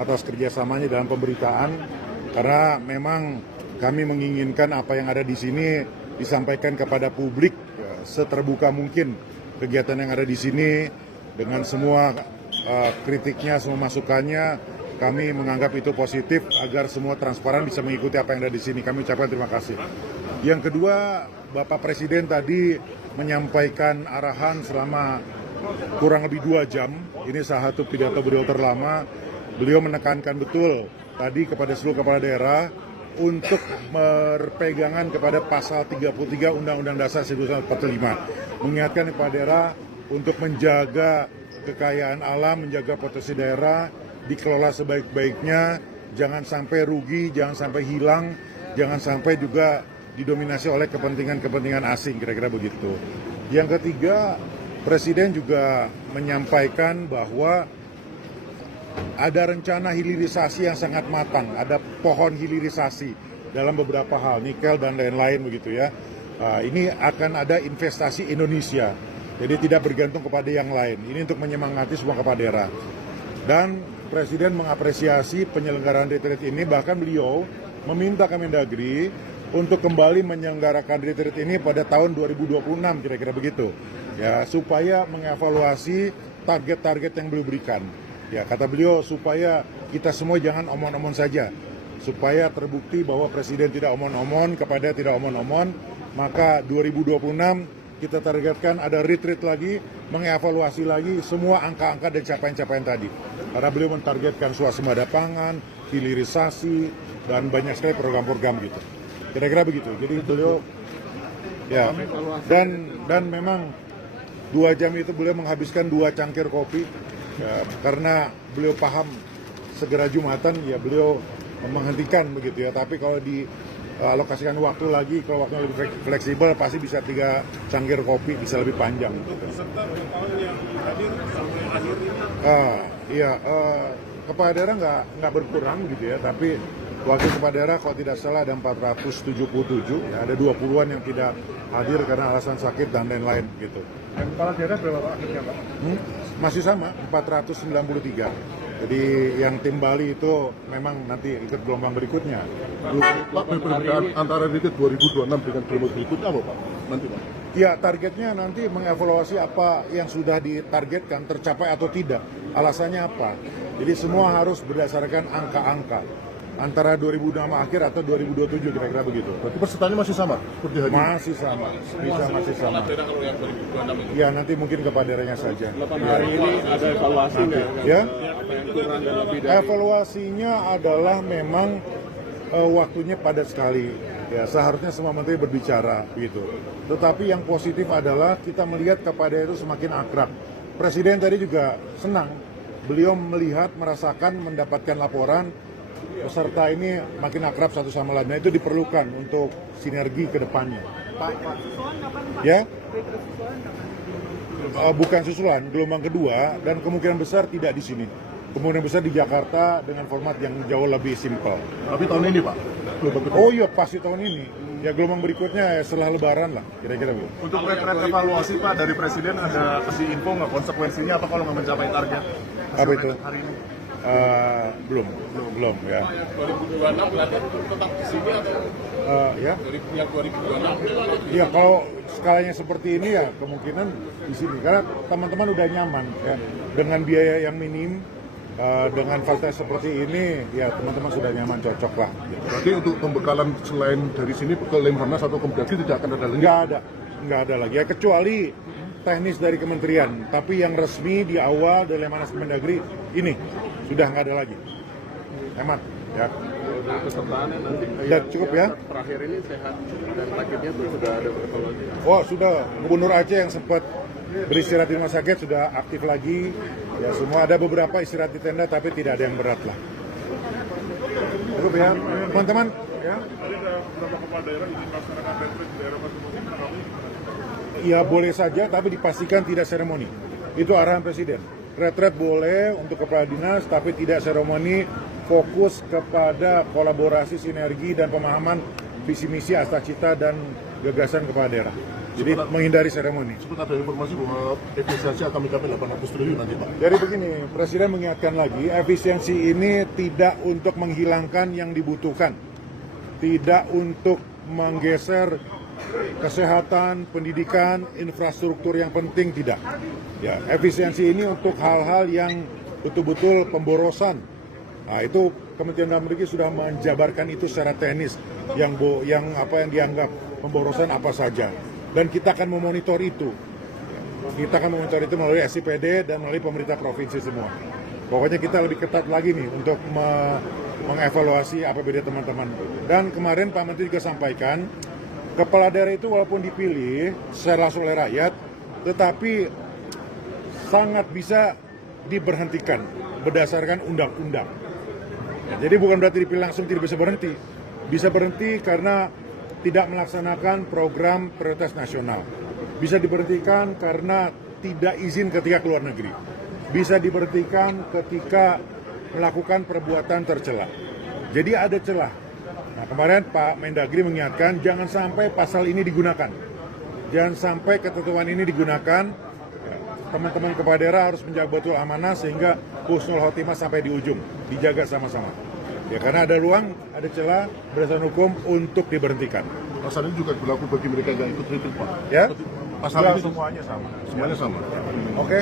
atas kerjasamanya dalam pemberitaan, karena memang kami menginginkan apa yang ada di sini disampaikan kepada publik ya, seterbuka mungkin kegiatan yang ada di sini dengan semua kritiknya, semua masukannya. Kami menganggap itu positif agar semua transparan bisa mengikuti apa yang ada di sini. Kami ucapkan terima kasih. Yang kedua, Bapak Presiden tadi menyampaikan arahan selama kurang lebih 2 jam. Ini salah satu pidato beliau terlama. Beliau menekankan betul tadi kepada seluruh kepala daerah untuk berpegangan kepada pasal 33 Undang-Undang Dasar 1945. Mengingatkan kepala daerah untuk menjaga kekayaan alam, menjaga potensi daerah, dikelola sebaik-baiknya, jangan sampai rugi, jangan sampai hilang, jangan sampai juga didominasi oleh kepentingan-kepentingan asing, kira-kira begitu. Yang ketiga, Presiden juga menyampaikan bahwa ada rencana hilirisasi yang sangat matang, ada pohon hilirisasi dalam beberapa hal, nikel dan lain-lain begitu ya. Ini akan ada investasi Indonesia, jadi tidak bergantung kepada yang lain. Ini untuk menyemangati semua kepala daerah. Dan Presiden mengapresiasi penyelenggaraan retreat ini, bahkan beliau meminta Kemendagri untuk kembali menyelenggarakan retreat ini pada tahun 2026, kira-kira begitu. Ya, supaya mengevaluasi target-target yang beliau berikan. Ya, kata beliau supaya kita semua jangan omon-omon saja. Supaya terbukti bahwa Presiden tidak omon-omon kepada tidak omon-omon, maka 2026 kita targetkan ada retreat lagi, mengevaluasi lagi semua angka-angka dan capaian-capaian tadi. Karena beliau mentargetkan swasembada pangan, hilirisasi, dan banyak sekali program-program gitu. Kira-kira begitu. Jadi beliau, ya, dan memang 2 jam itu beliau menghabiskan 2 cangkir kopi, ya, karena beliau paham segera Jumatan, ya beliau menghentikan begitu ya. Tapi kalau alokasikan waktu lagi, kalau waktunya lebih fleksibel, pasti bisa 3 cangkir kopi, bisa lebih panjang. Iya, kepala daerah nggak berkurang gitu ya, tapi wakil kepala daerah kalau tidak salah ada 477, ya, ada 20-an yang tidak hadir karena alasan sakit dan lain-lain gitu. Dan kepala daerah berapa Pak akhirnya Pak? Masih sama, 493. Jadi yang tim Bali itu memang nanti ikut gelombang berikutnya. Pak, perbedaan antara retreat 2026 dengan gelombang berikutnya apa Pak? Nanti Pak? Ya, targetnya nanti mengevaluasi apa yang sudah ditargetkan tercapai atau tidak. Alasannya apa? Jadi semua harus berdasarkan angka-angka. Antara 2026 akhir atau 2027, kira-kira begitu. Berarti pesertanya masih sama? Seperti hari ini? Masih sama, bisa masih sama. Ya, nanti mungkin kepala daerahnya saja. 8 hari ini ada evaluasi nggak? Ya? Apa yang kurang dan lebih dari Evaluasinya adalah memang waktunya padat sekali. Ya, seharusnya semua menteri berbicara gitu. Tetapi yang positif adalah kita melihat kepada itu semakin akrab. Presiden tadi juga senang. Beliau melihat, merasakan, mendapatkan laporan peserta ini makin akrab satu sama lain. Nah, itu diperlukan untuk sinergi ke depannya. Pak, susulan kapan Pak? Ya? Retreat susulan kapan? Bukan susulan, gelombang kedua, dan kemungkinan besar tidak di sini. Kemungkinan besar di Jakarta dengan format yang jauh lebih simpel. Tapi tahun ini Pak? Gelombang kedua. Oh iya, pasti tahun ini. Ya gelombang berikutnya ya setelah Lebaran lah, kira-kira begitu. Untuk retret evaluasi Pak dari Presiden ada kasih info nggak konsekuensinya apa kalau nggak mencapai target? Apa itu? Hari ini. Belum ya. 2026 berarti tetap di sini atau Ya, yang 2026? ya kalau skalanya seperti ini ya kemungkinan di sini karena teman-teman udah nyaman ya dengan biaya yang minim. Dengan fasilitas seperti ini, ya teman-teman sudah nyaman, cocok lah. Gitu. Berarti untuk pembekalan selain dari sini ke Lemhanas atau Kemendagri tidak akan ada lagi? Nggak ada lagi ya, kecuali teknis dari kementerian. Tapi yang resmi di awal dari Lemhanas Kemendagri ini sudah nggak ada lagi. Hemat ya. Kesertaannya nanti Ya, cukup ya. terakhir ini sehat dan sakitnya tuh sudah ada evaluasi. Oh sudah, Gubernur Aceh yang sempat beristirahat di rumah sakit sudah aktif lagi. Ya semua, ada beberapa istirahat di tenda tapi tidak ada yang berat lah. Cukup ya, teman-teman. Ya. Ya boleh saja, tapi dipastikan tidak seremoni. Itu arahan Presiden. Retret boleh untuk kepala dinas, tapi tidak seremoni. Fokus kepada kolaborasi, sinergi, dan pemahaman visi misi, cita dan gagasan kepala daerah. Jadi menghindari seremoni. Sempat ada informasi bahwa efisiensi akan mencapai 800 triliun nanti Pak. Jadi begini, Presiden mengingatkan lagi, efisiensi ini tidak untuk menghilangkan yang dibutuhkan, tidak untuk menggeser kesehatan, pendidikan, infrastruktur yang penting, tidak. Ya, efisiensi ini untuk hal-hal yang betul-betul pemborosan. Nah, itu Kementerian Dalam Negeri sudah menjabarkan itu secara teknis, yang dianggap pemborosan apa saja. Dan kita akan memonitor itu. Kita akan memonitor itu melalui SIPD dan melalui pemerintah provinsi semua. Pokoknya kita lebih ketat lagi nih untuk mengevaluasi APBD teman-teman. Dan kemarin Pak Menteri juga sampaikan, kepala daerah itu walaupun dipilih secara langsung oleh rakyat, tetapi sangat bisa diberhentikan berdasarkan undang-undang. Jadi bukan berarti dipilih langsung tidak bisa berhenti. Bisa berhenti karena tidak melaksanakan program prioritas nasional. Bisa diberhentikan karena tidak izin ketika keluar negeri. Bisa diberhentikan ketika melakukan perbuatan tercela. Jadi ada celah. Nah, kemarin Pak Mendagri mengingatkan jangan sampai pasal ini digunakan. Jangan sampai ketentuan ini digunakan. Teman-teman kepala daerah harus menjaga betul amanah sehingga husnul khotimah sampai di ujung. Dijaga sama-sama. Ya, karena ada ruang, ada celah berdasarkan hukum untuk diberhentikan. Pasal ini juga berlaku bagi mereka yang ikut retreat Pak. Ya? Pasal ini Semuanya sama. semuanya sama. Oke.